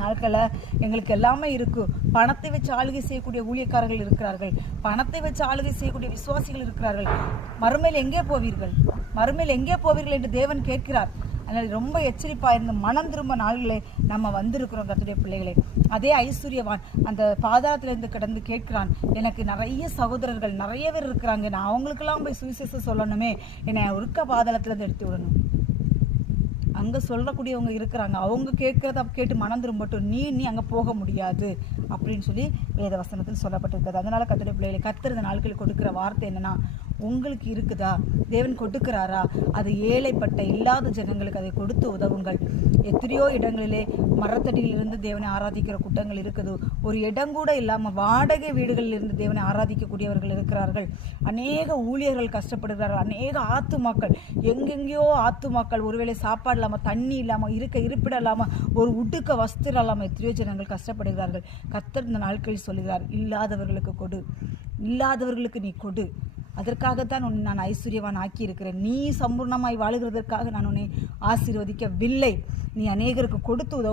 நாட்களில் எங்களுக்கு எல்லாமே இருக்கும். பணத்தை வச்சு ஆளுகை செய்யக்கூடிய ஊழியக்காரர்கள் இருக்கிறார்கள், பணத்தை வச்சு ஆளுகை செய்யக்கூடிய விசுவாசிகள் இருக்கிறார்கள். மறுமையில் எங்கே போவீர்கள், மறுமையில் எங்கே போவீர்கள் என்று தேவன் கேட்கிறார். அதனால் ரொம்ப எச்சரிப்பாக இருந்து மனம் திரும்ப நாள்களே நம்ம வந்திருக்கிறோம் கர்த்தருடைய பிள்ளைகளே. அதே ஐஸ்வர்யவான் அந்த பாதாளத்திலிருந்து கிடந்து கேட்கிறான், எனக்கு நிறைய சகோதரர்கள் நிறைய பேர் இருக்கிறாங்க, நான் அவங்களுக்கெல்லாம் போய் சுவிசேஷம் சொல்லணுமே, என்னை ஒருக்க பாதாளத்திலிருந்து எடுத்து விடணும். அங்கே சொல்லக்கூடியவங்க இருக்கிறாங்க, அவங்க கேட்குறத கேட்டு மனம் திரும்பட்டும், நீ அங்கே போக முடியாது அப்படின்னு சொல்லி வேத வசனத்தில் சொல்லப்பட்டிருக்கிறது. அதனால கர்த்தருடைய பிள்ளைகளை கர்த்தர் இந்த நாட்களில் கொடுக்குற வார்த்தை என்னன்னா, உங்களுக்கு இருக்குதா, தேவன் கொடுக்கிறாரா, அது ஏழைப்பட்ட இல்லாத ஜனங்களுக்கு அதை கொடுத்து உதவுங்கள். எத்தனையோ இடங்களிலே மரத்தடியிலிருந்து தேவனை ஆராதிக்கிற கூட்டங்கள் இருக்குது. ஒரு இடம் கூட இல்லாமல் வாடகை வீடுகளில் இருந்து தேவனை ஆராதிக்கக்கூடியவர்கள் இருக்கிறார்கள். அநேக ஊழியர்கள் கஷ்டப்படுகிறார்கள். அநேக ஆத்துமாக்கள் எங்கெங்கேயோ ஆத்துமாக்கள் ஒருவேளை சாப்பாடு இல்லாமல், தண்ணி இல்லாமல், இருப்பிடம் இல்லாமல், ஒரு உடுக்க வஸ்திரம் இல்லாமல் எத்தனையோ ஜனங்கள் கஷ்டப்படுகிறார்கள். கர்த்தர் இந்த நாட்களில் சொல்லுகிறார், இல்லாதவர்களுக்கு கொடு, இல்லாதவர்களுக்கு நீ கொடு. அதற்காகத்தான் உன்னை நான் ஐஸ்வர்யவான் ஆக்கியிருக்கிறேன். நீ சம்பூர்ணமாய் வாழுகிறதற்காக நான் உன்னை ஆசீர்வதிக்கவில்லை. நீ அநேகருக்கு கொடுத்து உதவும்